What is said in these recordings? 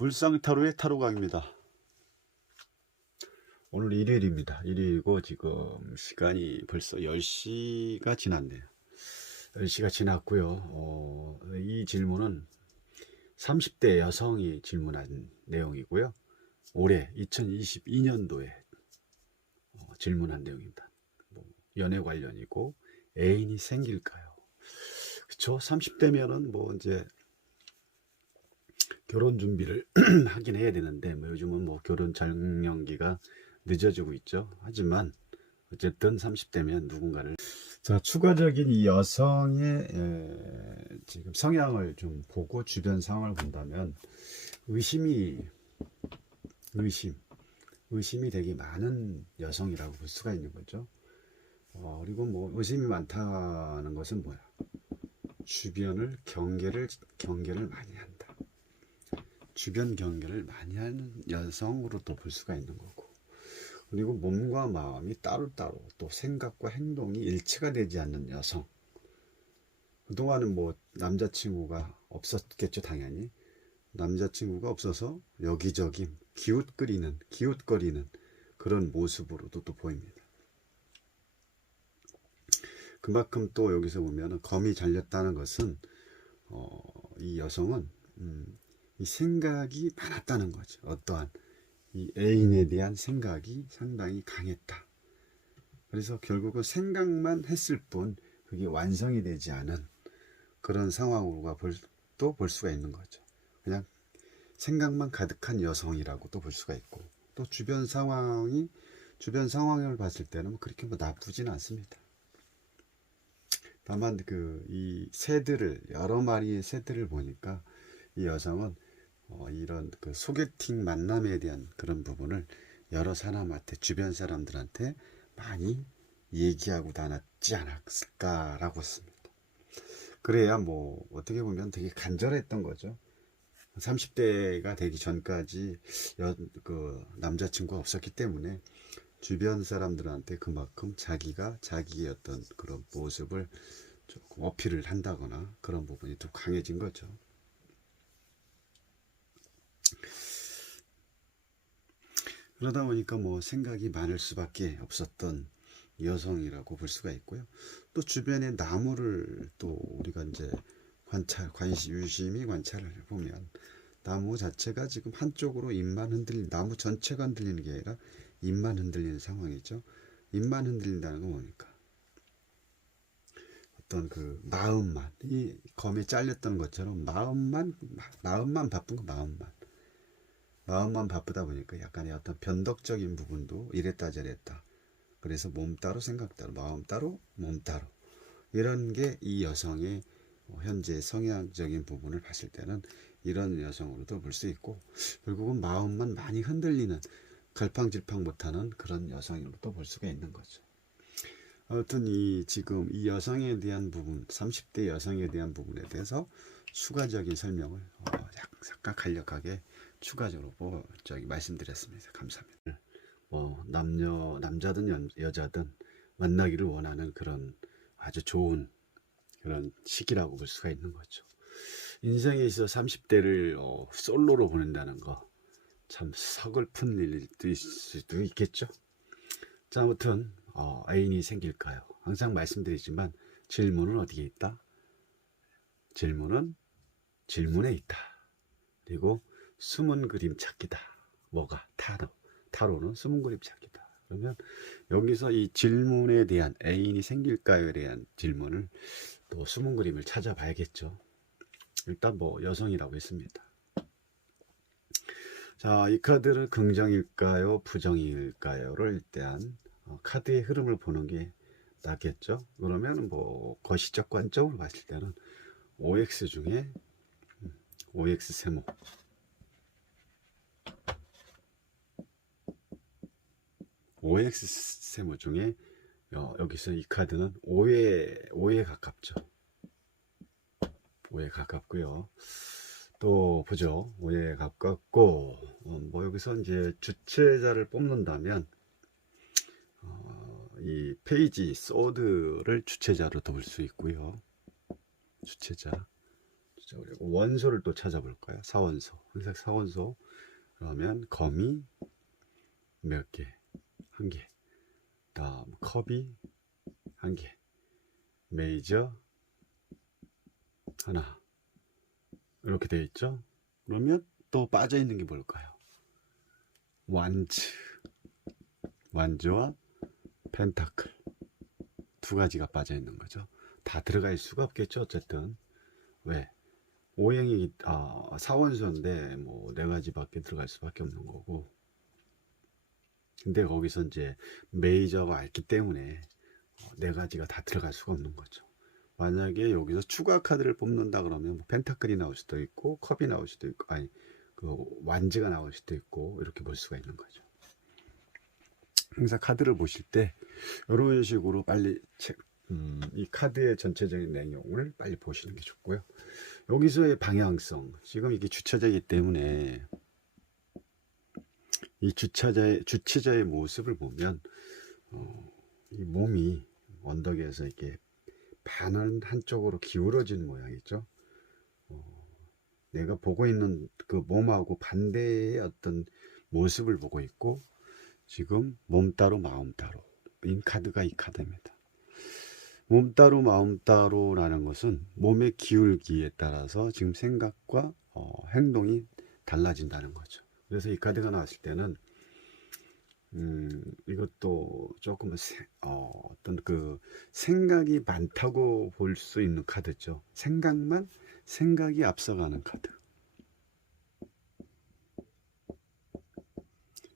불상타로의 타로강입니다. 오늘 일요일입니다. 일요일이고 지금 시간이 벌써 10시가 지났네요. 10시가 지났고요. 이 질문은 30대 여성이 질문한 내용이고요. 올해 2022년도에 질문한 내용입니다. 연애 관련이고 애인이 생길까요? 그쵸? 30대면은 뭐 이제 결혼 준비를 하긴 해야 되는데 요즘은 결혼 장년기가 늦어지고 있죠. 하지만 어쨌든 30대면 누군가를 추가적인 이 여성의 지금 성향을 좀 보고 주변 상황을 본다면 의심이 되게 많은 여성이라고 볼 수가 있는 거죠. 그리고 의심이 많다는 것은 뭐야? 주변을 경계를 많이 한다. 주변 경계를 많이 하는 여성으로도 볼 수가 있는 거고, 그리고 몸과 마음이 따로따로, 또 생각과 행동이 일치가 되지 않는 여성. 그동안은 남자친구가 없었겠죠. 당연히 남자친구가 없어서 여기저기 기웃거리는 그런 모습으로도 또 보입니다. 그만큼 또 여기서 보면 검이 잘렸다는 것은 이 여성은 이 생각이 많았다는 거죠. 어떠한 이 애인에 대한 생각이 상당히 강했다. 그래서 결국은 생각만 했을 뿐 그게 완성이 되지 않은 그런 상황으로 또 볼 수가 있는 거죠. 그냥 생각만 가득한 여성이라고도 볼 수가 있고, 또 주변 상황을 봤을 때는 그렇게 나쁘진 않습니다. 다만 이 여러 마리의 새들을 보니까 이 여성은 이런 소개팅 만남에 대한 그런 부분을 여러 사람한테, 주변 사람들한테 많이 얘기하고 다녔지 않았을까라고 했습니다. 그래야 어떻게 보면 되게 간절했던 거죠. 30대가 되기 전까지 남자친구가 없었기 때문에 주변 사람들한테 그만큼 자기의 어떤 그런 모습을 조금 어필을 한다거나 그런 부분이 더 강해진 거죠. 그러다 보니까 생각이 많을 수밖에 없었던 여성이라고 볼 수가 있고요. 또 주변의 나무를 또 우리가 이제 유심히 관찰을 해보면 나무 자체가 지금 한쪽으로 나무 전체가 흔들리는 게 아니라 입만 흔들리는 상황이죠. 입만 흔들린다는 건 뭡니까? 어떤 마음만, 이 검에 잘렸던 것처럼 마음만 바쁜 거, 마음만 바쁘다 보니까 약간의 어떤 변덕적인 부분도 이랬다 저랬다. 그래서 몸 따로 생각 따로, 마음 따로, 몸 따로, 이런 게 이 여성의 현재 성향적인 부분을 봤을 때는 이런 여성으로도 볼 수 있고, 결국은 마음만 많이 흔들리는, 갈팡질팡 못하는 그런 여성으로도 볼 수가 있는 거죠. 아무튼 지금 이 여성에 대한 부분, 30대 여성에 대한 부분에 대해서 추가적인 설명을 약간 간략하게 추가적으로 말씀드렸습니다. 감사합니다. 남자든 여자든 만나기를 원하는 그런 아주 좋은 그런 시기라고 볼 수가 있는 거죠. 인생에 있어 30대를 솔로로 보낸다는 거 참 서글픈 일일 수도 있겠죠. 자, 아무튼 애인이 생길까요? 항상 말씀드리지만 질문은 어디에 있다? 질문은 질문에 있다. 그리고 숨은 그림 찾기다. 뭐가? 타로는 숨은 그림 찾기다. 그러면 여기서 이 질문에 대한, 애인이 생길까요에 대한 질문을 또 숨은 그림을 찾아봐야겠죠. 일단 여성이라고 했습니다. 자, 이 카드는 긍정일까요, 부정일까요를 일단 카드의 흐름을 보는 게 낫겠죠. 그러면 거시적 관점으로 봤을 때는 OX 중에 OX 세모, OX 세모 중에 여기서 이 카드는 5에 가깝죠. 5에 가깝고요. 또 보죠. 5에 가깝고 여기서 이제 주체자를 뽑는다면 이 페이지 소드를 주체자로 볼 수 있고요. 주체자 자, 그리고 원소를 또 찾아볼까요? 사원소. 항상 사원소. 그러면 검이 몇 개? 한 개. 다음 컵이 한 개. 메이저 하나. 이렇게 되어 있죠. 그러면 또 빠져 있는 게 뭘까요? 완즈와 펜타클 두 가지가 빠져 있는 거죠. 다 들어갈 수가 없겠죠. 어쨌든 왜 오행이 사원소인데 뭐 네 가지밖에 들어갈 수밖에 없는 거고. 근데 거기서 이제 메이저가 있기 때문에 네 가지가 다 들어갈 수가 없는 거죠. 만약에 여기서 추가 카드를 뽑는다 그러면 뭐 펜타클이 나올 수도 있고 컵이 나올 수도 있고 그 완즈가 나올 수도 있고 이렇게 볼 수가 있는 거죠. 항상 카드를 보실 때 이런 식으로 빨리 이 카드의 전체적인 내용을 빨리 보시는 게 좋고요. 여기서의 방향성, 지금 이게 주체자이기 때문에 이 주체자의 모습을 보면 이 몸이 언덕에서 이렇게 반은 한쪽으로 기울어진 모양이죠. 내가 보고 있는 그 몸하고 반대의 어떤 모습을 보고 있고, 지금 몸 따로 마음 따로인 카드가 이 카드입니다. 몸 따로 마음 따로라는 것은 몸의 기울기에 따라서 지금 생각과 행동이 달라진다는 거죠. 그래서 이 카드가 나왔을 때는 이것도 조금 어떤 그 생각이 많다고 볼 수 있는 카드죠. 생각이 앞서가는 카드.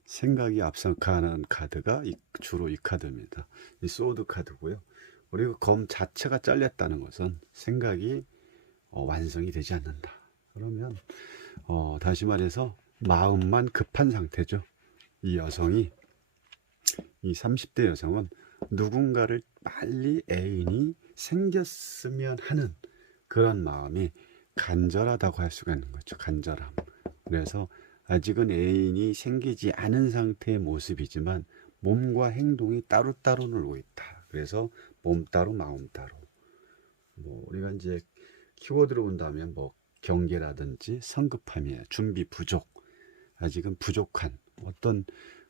생각이 앞서가는 카드가 주로 이 카드입니다. 이 소드 카드고요. 그리고 검 자체가 잘렸다는 것은 생각이 완성이 되지 않는다. 그러면 다시 말해서 마음만 급한 상태죠. 이 여성이, 이 30대 여성은 누군가를 빨리 애인이 생겼으면 하는 그런 마음이 간절하다고 할 수가 있는 거죠. 간절함. 그래서 아직은 애인이 생기지 않은 상태의 모습이지만 몸과 행동이 따로따로 놀고 있다. 그래서 몸 따로 마음 따로. 뭐 우리가 이제 키워드로 본다면 뭐 경계라든지 성급함이에요. 준비 부족. 아직은 부족한 어떤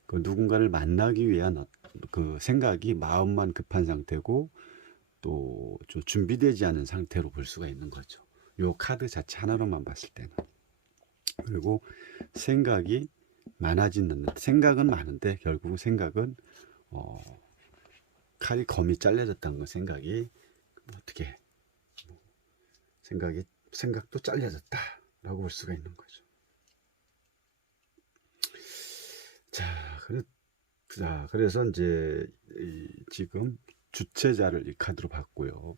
그 누군가를 만나기 위한 그 생각이 마음만 급한 상태고 또 좀 준비되지 않은 상태로 볼 수가 있는 거죠. 요 카드 자체 하나로만 봤을 때는. 그리고 생각이 많아지는, 생각은 많은데 결국 생각은 칼이 검이 잘려졌다는 거, 생각이 어떻게 생각도 잘려졌다라고 볼 수가 있는 거죠. 그래서 이제 지금 주체자를 이 카드로 봤고요.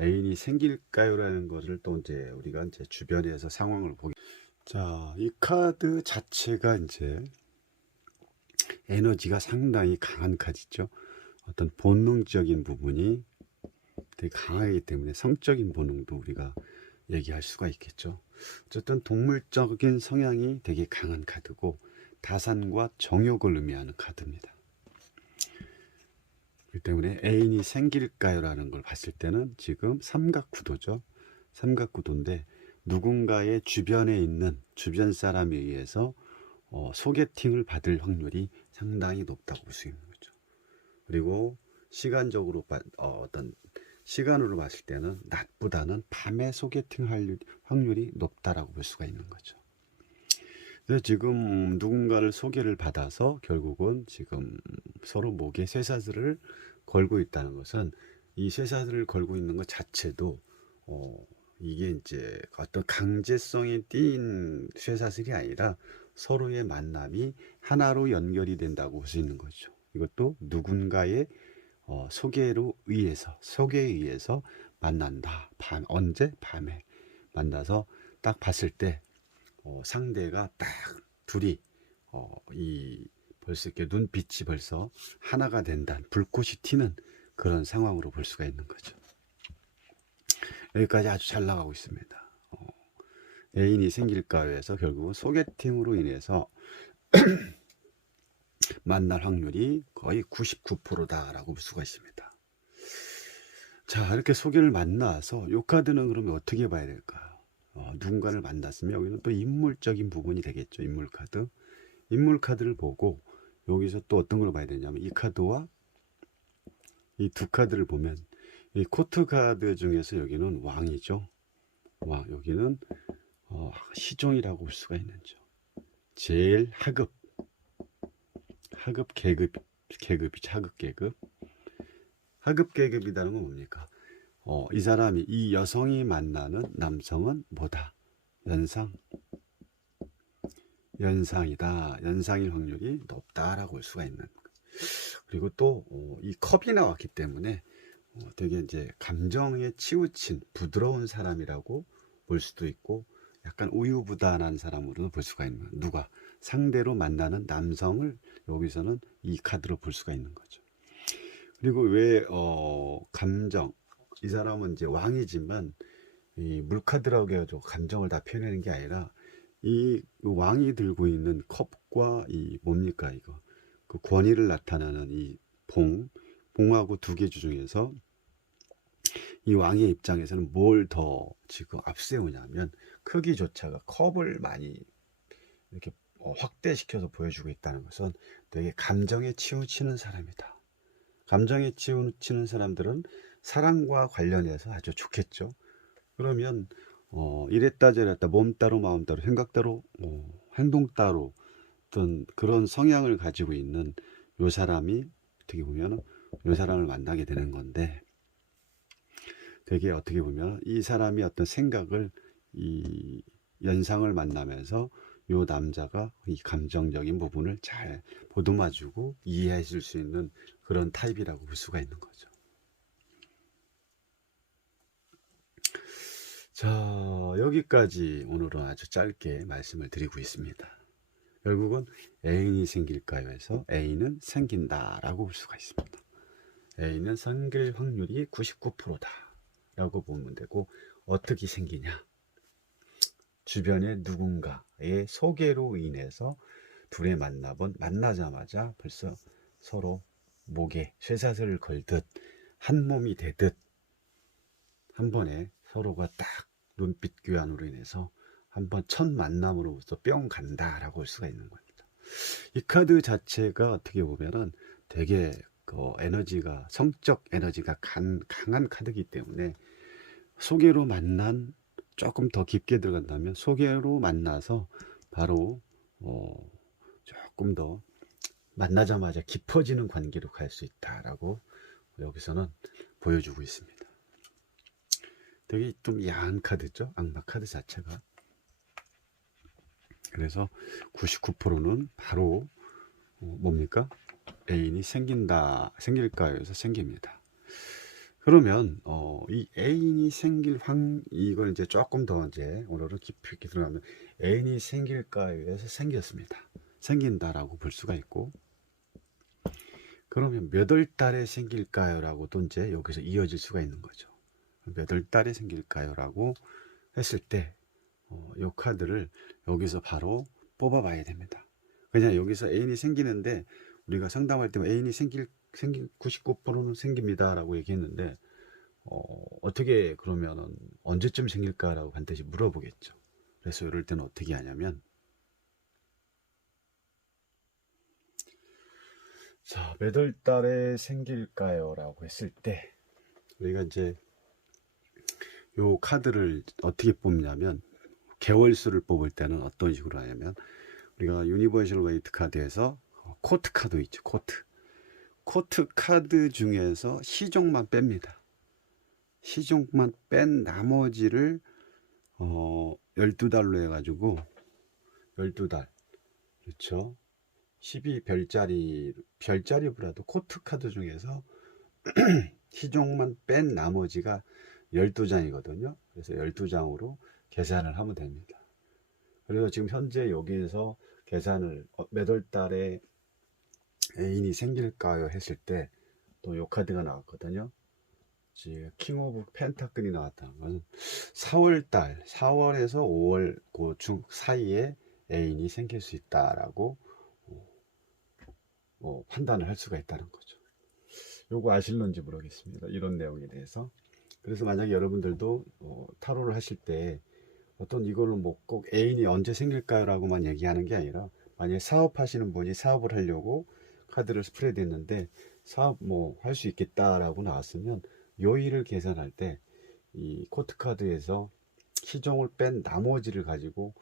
애인이 생길까요라는 것을 또 이제 우리가 이제 주변에서 상황을 보기. 자, 이 카드 자체가 이제 에너지가 상당히 강한 카드죠. 어떤 본능적인 부분이 되게 강하기 때문에 성적인 본능도 우리가 얘기할 수가 있겠죠. 어쨌든 동물적인 성향이 되게 강한 카드고 다산과 정욕을 의미하는 카드입니다. 그렇기 때문에 애인이 생길까요? 라는 걸 봤을 때는 지금 삼각구도죠. 삼각구도인데 누군가의 주변에 있는 주변 사람에 의해서 소개팅을 받을 확률이 상당히 높다고 볼 수 있는 거죠. 그리고 시간적으로 어떤 시간으로 봤을 때는 낮보다는 밤에 소개팅 할 확률이 높다라고 볼 수가 있는 거죠. 그래서 지금 누군가를 소개를 받아서 결국은 지금 서로 목에 쇠사슬을 걸고 있다는 것은, 이 쇠사슬을 걸고 있는 것 자체도 이게 이제 어떤 강제성이 띈 쇠사슬이 아니라 서로의 만남이 하나로 연결이 된다고 볼 수 있는 거죠. 이것도 누군가의 소개에 의해서 만난다. 언제? 밤에 만나서 딱 봤을 때 상대가 딱 둘이 벌써 이렇게 눈빛이 벌써 하나가 된다는, 불꽃이 튀는 그런 상황으로 볼 수가 있는 거죠. 여기까지 아주 잘 나가고 있습니다. 애인이 생길까 해서 결국은 소개팅으로 인해서 만날 확률이 거의 99%다라고 볼 수가 있습니다. 자, 이렇게 소개를 만나서 이 카드는 그러면 어떻게 봐야 될까요? 누군가를 만났으면 여기는 또 인물적인 부분이 되겠죠. 인물 카드. 인물 카드를 보고 여기서 또 어떤 걸 봐야 되냐면 이 카드와 이 두 카드를 보면 이 코트 카드 중에서 여기는 왕이죠. 여기는 시종이라고 볼 수가 있는죠. 제일 하급 계급이죠. 하급 계급이라는 건 뭡니까? 이 사람이 이 여성이 만나는 남성은 뭐다? 연상이다. 연상일 확률이 높다라고 볼 수가 있는. 그리고 또 이 컵이 나왔기 때문에 되게 이제 감정에 치우친 부드러운 사람이라고 볼 수도 있고 약간 우유부단한 사람으로도 볼 수가 있는. 누가 상대로 만나는 남성을 여기서는 이 카드로 볼 수가 있는 거죠. 그리고 왜 감정, 이 사람은 이제 왕이지만 이 물카드라고 해가지고 감정을 다 표현하는 게 아니라 이 왕이 들고 있는 컵과 이 뭡니까 이거 그 권위를 나타내는 이 봉하고 두 개 중에서 이 왕의 입장에서는 뭘 더 지금 앞세우냐면 크기조차가 컵을 많이 이렇게 확대시켜서 보여주고 있다는 것은 되게 감정에 치우치는 사람이다. 감정에 치우치는 사람들은 사랑과 관련해서 아주 좋겠죠. 그러면 이랬다 저랬다 몸 따로 마음 따로 생각 따로 행동 따로 어떤 그런 성향을 가지고 있는 요 사람이 어떻게 보면 요 사람을 만나게 되는 건데 되게 어떻게 보면 이 사람이 어떤 생각을 이 연상을 만나면서 요 남자가 이 감정적인 부분을 잘 보듬어주고 이해해 줄 수 있는 그런 타입이라고 볼 수가 있는 거죠. 자, 여기까지 오늘은 아주 짧게 말씀을 드리고 있습니다. 결국은 애인이 생길까요? 해서 애인은 생긴다 라고 볼 수가 있습니다. 애인은 생길 확률이 99%다 라고 보면 되고 어떻게 생기냐? 주변에 누군가의 소개로 인해서 둘의 만나자마자 벌써 서로 목에 쇠사슬을 걸듯 한 몸이 되듯 한 번에 서로가 딱 눈빛 교환으로 인해서 한번 첫 만남으로부터 뿅 간다라고 할 수가 있는 겁니다. 이 카드 자체가 어떻게 보면은 되게 에너지가 성적 에너지가 강한 카드이기 때문에 소개로 만난 조금 더 깊게 들어간다면 소개로 만나서 바로 조금 더 만나자마자 깊어지는 관계로 갈 수 있다라고 여기서는 보여주고 있습니다. 되게 좀 야한 카드죠. 악마 카드 자체가. 그래서 99%는 바로 뭡니까? 애인이 생길까요? 해서 생깁니다. 그러면 이 애인이 생길 이걸 이제 조금 더 이제 오늘은 깊이 들어가면 애인이 생길까요? 해서 생겼습니다. 생긴다라고 볼 수가 있고 그러면 몇 월 달에 생길까요? 라고도 이제 여기서 이어질 수가 있는 거죠. 몇 월 달에 생길까요? 라고 했을 때 이 카드를 여기서 바로 뽑아 봐야 됩니다. 그냥 여기서 애인이 생기는데 우리가 상담할 때 애인이 생길 99%는 생깁니다 라고 얘기했는데 어떻게 그러면은 언제쯤 생길까 라고 반드시 물어보겠죠. 그래서 이럴 때는 어떻게 하냐면 자, 몇 월 달에 생길까요? 라고 했을 때 우리가 이제 요 카드를 어떻게 뽑냐면 개월수를 뽑을 때는 어떤 식으로 하냐면 우리가 유니버셜 웨이트 카드에서 코트 카드 있죠. 코트 카드 중에서 시종만 뺍니다. 시종만 뺀 나머지를 12달로 해가지고 12달 그렇죠. 12별짜리보다도 코트 카드 중에서 시종만 뺀 나머지가 12장이거든요. 그래서 12장으로 계산을 하면 됩니다. 그래서 지금 현재 여기에서 계산을 몇 월 달에 애인이 생길까요 했을 때 또 요 카드가 나왔거든요. 지금 킹 오브 펜타클이 나왔다는 건 4월에서 5월 그 중 사이에 애인이 생길 수 있다라고 판단을 할 수가 있다는 거죠. 요거 아실런지 모르겠습니다. 이런 내용에 대해서. 그래서 만약에 여러분들도 타로를 하실 때 어떤 이거를 뭐 꼭 애인이 언제 생길까요? 라고만 얘기하는 게 아니라, 만약에 사업하시는 분이 사업을 하려고 카드를 스프레드 했는데, 사업 뭐 할 수 있겠다라고 나왔으면, 요일을 계산할 때, 이 코트 카드에서 키종을 뺀 나머지를 가지고,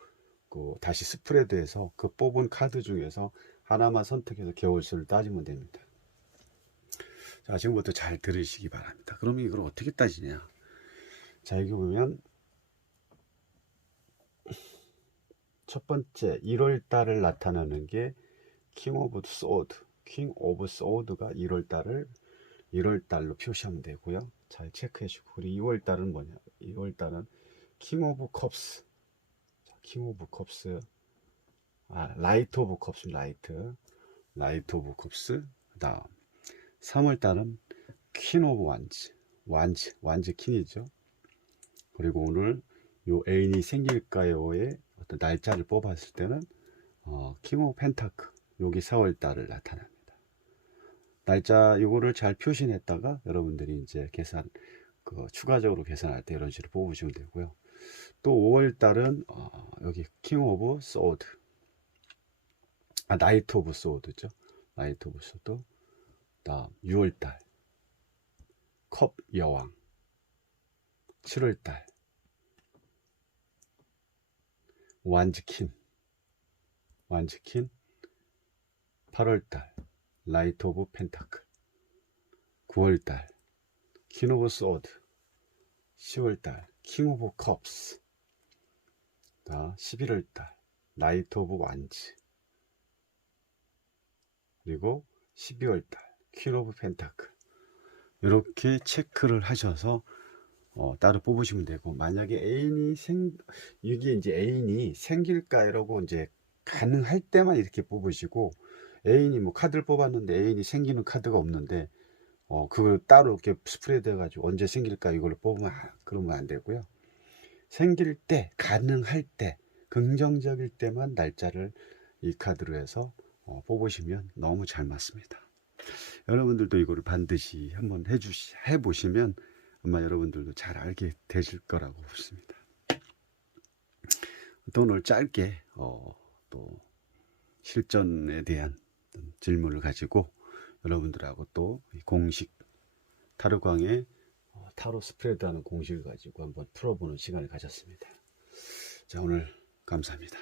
다시 스프레드해서 그 뽑은 카드 중에서 하나만 선택해서 개월수를 따지면 됩니다. 자, 지금부터 잘 들으시기 바랍니다. 그러면 이걸 어떻게 따지냐? 자, 여기 보면 첫 번째 1월 달을 나타내는 게 킹 오브 소드, 킹 오브 소드가 1월 달로 표시하면 되고요. 잘 체크해 주고, 그리고 2월 달은 뭐냐? 2월 달은 킹 오브 컵스, 킹 오브 컵스, 라이트 오브 컵스, 라이트 오브 컵스. 그다음 3월 달은 퀸 오브 완즈 퀸이죠. 그리고 오늘 요 애인이 생길까요의 어떤 날짜를 뽑았을 때는 킹 오브 펜타클, 여기 4월 달을 나타납니다. 날짜 요거를 잘 표시했다가 여러분들이 이제 추가적으로 계산할 때 이런 식으로 뽑으시면 되고요. 또 5월 달은 여기 킹 오브 소드, 나이트 오브 소드죠. 나이트 오브 소드. 다음 6월 달 컵 여왕, 7월 달 완즈킨, 8월 달 라이트 오브 펜타클, 9월 달 퀸 오브 소드, 10월 달 킹 오브 컵스, 11월 달 라이트 오브 완즈, 그리고 12월 달 퀸 오브 펜타클. 이렇게 체크를 하셔서 따로 뽑으시면 되고, 만약에 이게 이제 애인이 생길까라고 이제 가능할 때만 이렇게 뽑으시고, 애인이 뭐 카드를 뽑았는데 애인이 생기는 카드가 없는데 그걸 따로 이렇게 스프레드 해가지고 언제 생길까 이걸로 뽑으면 그러면 안 되고요. 생길 때, 가능할 때, 긍정적일 때만 날짜를 이 카드로 해서 뽑으시면 너무 잘 맞습니다. 여러분들도 이거를 반드시 한번 해보시면 아마 여러분들도 잘 알게 되실 거라고 보십니다. 또 오늘 짧게 또 실전에 대한 질문을 가지고 여러분들하고 또 공식 타로광의 타로 스프레드 하는 공식을 가지고 한번 풀어보는 시간을 가졌습니다. 자, 오늘 감사합니다.